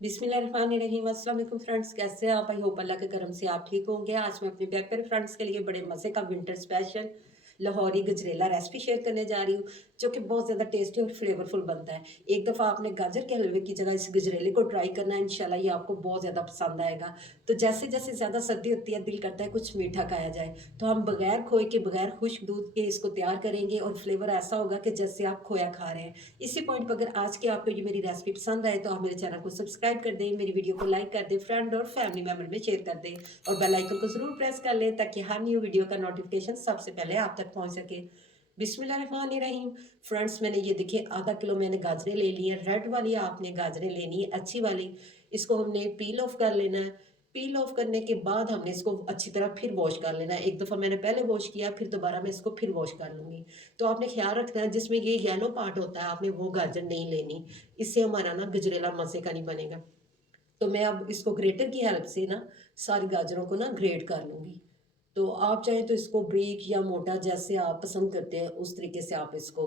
बिस्मिल्लाहिर्रहमानिर्रहीम। अस्सलाम वालेकुम फ्रेंड्स, कैसे हैं आप? आई होप अल्लाह के करम से आप ठीक होंगे। आज मैं अपने बैक पर फ्रेंड्स के लिए बड़े मज़े का winter special Lahori gajrela recipe share करने जा रही हूँ, जो कि बहुत ज़्यादा टेस्टी और फ्लेवरफुल बनता है। एक दफ़ा आपने गाजर के हलवे की जगह इस गजरेले को ट्राई करना है, इंशाल्लाह ये आपको बहुत ज़्यादा पसंद आएगा। तो जैसे जैसे ज़्यादा सर्दी होती है, दिल करता है कुछ मीठा खाया जाए, तो हम बगैर खोए के, बगैर खुश्क दूध के इसको तैयार करेंगे और फ्लेवर ऐसा होगा कि जैसे आप खोया खा रहे हैं। इसी पॉइंट पर अगर आज की आपको ये मेरी रेसिपी पसंद आए तो आप मेरे चैनल को सब्सक्राइब कर दें, मेरी वीडियो को लाइक कर दें, फ्रेंड और फैमिली मेंबर में शेयर कर दें और बेल आइकन को ज़रूर प्रेस कर लें ताकि हर न्यू वीडियो का नोटिफिकेशन सबसे पहले आप तक पहुंच सके। बिस्मिल्लाहिर्रहमानिर्रहीम। फ्रेंड्स, मैंने ये देखिए आधा किलो मैंने गाजरें ले ली है। रेड वाली आपने गाजरें लेनी है, अच्छी वाली। इसको हमने पील ऑफ कर लेना है। पील ऑफ करने के बाद हमने इसको अच्छी तरह फिर वॉश कर लेना है। एक दफ़ा मैंने पहले वॉश किया, फिर दोबारा मैं इसको फिर वॉश कर लूँगी। तो आपने ख़्याल रखना है जिसमें ये येलो पार्ट होता है, आपने वो गाजर नहीं लेनी। इससे हमारा ना गजरेला मज़े का नहीं बनेगा। तो मैं अब इसको ग्रेटर की हेल्प से ना सारी गाजरों को ना ग्रेट कर लूँगी। तो आप चाहें तो इसको बारीक या मोटा जैसे आप पसंद करते हैं उस तरीके से आप इसको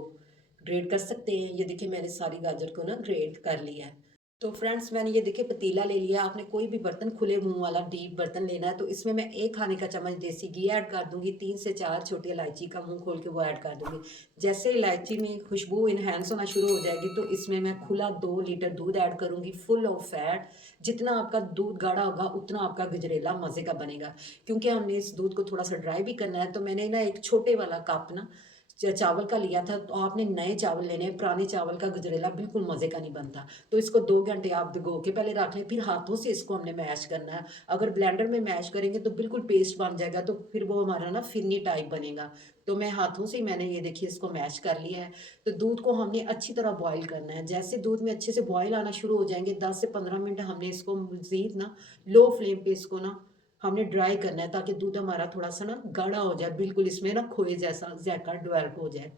ग्रेट कर सकते हैं। ये देखिए मैंने सारी गाजर को ना ग्रेट कर लिया है। तो फ्रेंड्स, मैंने ये देखिए पतीला ले लिया। आपने कोई भी बर्तन खुले मुंह वाला डीप बर्तन लेना है, तो इसमें मैं 1 खाने का चम्मच देसी घी ऐड कर दूँगी। 3 से 4 छोटी इलायची का मुँह खोल के वो ऐड कर दूँगी। जैसे इलायची में खुशबू एनहांस होना शुरू हो जाएगी, तो इसमें मैं खुला 2 लीटर दूध ऐड करूँगी फुल ऑफ फैट। जितना आपका दूध गाढ़ा होगा उतना आपका गजरेला मज़े का बनेगा। क्योंकि हमने इस दूध को थोड़ा-सा ड्राई भी करना है, तो मैंने ना एक छोटे वाला कप ना चावल का लिया था। तो आपने नए चावल लेने हैं, पुराने चावल का गजरेला बिल्कुल मज़े का नहीं बनता। तो इसको 2 घंटे आप भिगो के पहले रख लें, फिर हाथों से इसको हमने मैश करना है। अगर ब्लेंडर में मैश करेंगे तो बिल्कुल पेस्ट बन जाएगा, तो फिर वो हमारा ना फिरनी टाइप बनेगा। तो मैं हाथों से ही मैंने ये देखिए इसको मैश कर लिया है। तो दूध को हमने अच्छी तरह बॉयल करना है। जैसे दूध में अच्छे से बॉयल आना शुरू हो जाएँगे, 10 से 15 मिनट हमने इसको मज़ीद ना लो फ्लेम पे इसको ना हमने ड्राई करना है, ताकि दूध हमारा थोड़ा-सा ना गाढ़ा हो जाए, बिल्कुल इसमें ना खोए जैसा ज़ैका डेवलप हो जाए।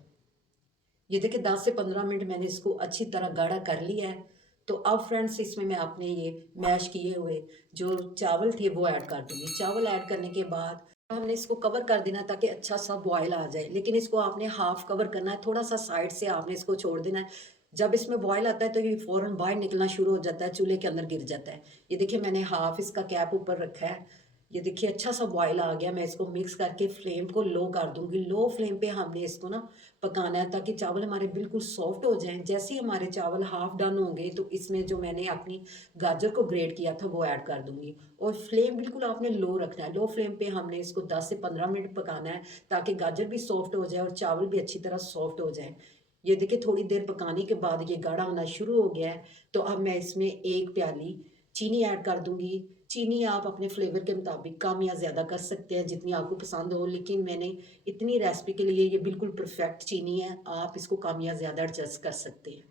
ये देखिए 10 से 15 मिनट मैंने इसको अच्छी तरह गाढ़ा कर लिया है। तो अब फ्रेंड्स, इसमें मैं अपने ये मैश किए हुए जो चावल थे वो ऐड कर दूँगी। चावल ऐड करने के बाद हमने इसको कवर कर देना है ताकि अच्छा-सा बॉयल आ जाए। लेकिन इसको आपने हाफ़ कवर करना है, थोड़ा-सा साइड से आपने इसको छोड़ देना है। जब इसमें बॉयल आता है तो ये फ़ौरन बाहर निकलना शुरू हो जाता है, चूल्हे के अंदर गिर जाता है। ये देखिए मैंने हाफ़ इसका कैप ऊपर रखा है। ये देखिए अच्छा-सा बॉयल आ गया। मैं इसको मिक्स करके फ्लेम को लो कर दूँगी। लो फ्लेम पे हमने इसको ना पकाना है ताकि चावल हमारे बिल्कुल सॉफ्ट हो जाएँ। जैसे ही हमारे चावल हाफ़ डन होंगे, तो इसमें जो मैंने अपनी गाजर को ग्रेट किया था वो ऐड कर दूँगी और फ्लेम बिल्कुल आपने लो रखना है। लो फ्लेम पे हमने इसको 10 से 15 मिनट पकाना है ताकि गाजर भी सॉफ्ट हो जाए और चावल भी अच्छी तरह सॉफ्ट हो जाएँ। ये देखिए थोड़ी देर पकाने के बाद ये गाढ़ा होना शुरू हो गया है। तो अब मैं इसमें 1 प्याली चीनी ऐड कर दूँगी। चीनी आप अपने फ्लेवर के मुताबिक कम या ज़्यादा कर सकते हैं जितनी आपको पसंद हो, लेकिन मैंने इतनी रेसिपी के लिए ये बिल्कुल परफेक्ट चीनी है, आप इसको कम या ज़्यादा एडजस्ट कर सकते हैं।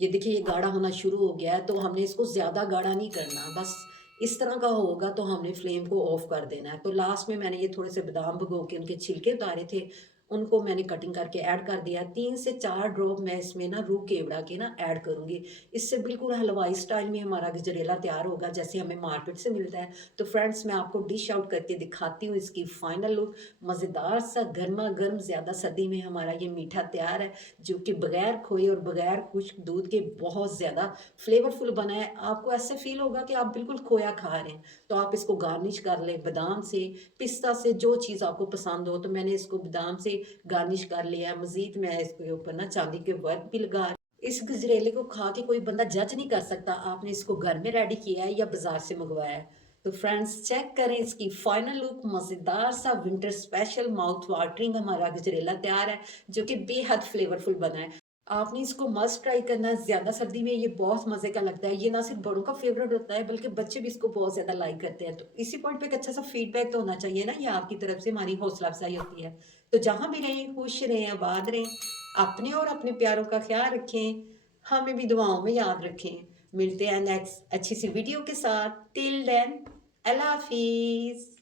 ये देखिए ये गाढ़ा होना शुरू हो गया है, तो हमने इसको ज़्यादा गाढ़ा नहीं करना, बस इस तरह का होगा तो हमने फ्लेम को ऑफ कर देना है। तो लास्ट में मैंने ये थोड़े से बादाम भिगो के उनके छिलके उतारे थे, उनको मैंने कटिंग करके ऐड कर दिया। 3 से 4 ड्रॉप मैं इसमें ना रूह केवड़ा के ना ऐड करूँगी। इससे बिल्कुल हलवाई स्टाइल में हमारा गजरेला तैयार होगा जैसे हमें मार्केट से मिलता है। तो फ्रेंड्स, मैं आपको डिश आउट करके दिखाती हूँ इसकी फाइनल लुक। मज़ेदार सा गरमा-गर्म ज़्यादा सर्दी में हमारा ये मीठा तैयार है, जो कि बगैर खोए और बगैर खुश्क दूध के बहुत ज़्यादा फ्लेवरफुल बना है। आपको ऐसे फ़ील होगा कि आप बिल्कुल खोया खा रहे हैं। तो आप इसको गार्निश कर लें बादाम से, पिस्ता से, जो चीज़ आपको पसंद हो। तो मैंने इसको बादाम से गार्निश कर लिया है। मज़ीद मैं इसके ऊपर ना चांदी के वर्क भी लगा। इस गजरेले को खा के कोई बंदा जज नहीं कर सकता आपने इसको घर में रेडी किया है या बाज़ार से मंगवाया है। तो फ्रेंड्स, चेक करें इसकी फाइनल लुक। मज़ेदार सा विंटर स्पेशल माउथ वाटरिंग हमारा गजरेला तैयार है, जो कि बेहद फ्लेवरफुल बना है। आपने इसको मस्ट ट्राई करना है, ज़्यादा सर्दी में ये बहुत मज़े का लगता है। ये ना सिर्फ़ बड़ों का फ़ेवरेट होता है बल्कि बच्चे भी इसको बहुत ज़्यादा लाइक करते हैं। तो इसी पॉइंट पे एक अच्छा सा फीडबैक तो होना चाहिए ना, ये आपकी तरफ से हमारी हौसला अफ़ज़ाई होती है। तो जहाँ भी रहें, खुश रहें, आबाद रहें, अपने और अपने प्यारों का ख़्याल रखें, हमें भी दुआओं में याद रखें। मिलते हैं नेक्स्ट अच्छी सी वीडियो के साथ। टिल देन, अल्लाह हाफ़िज़।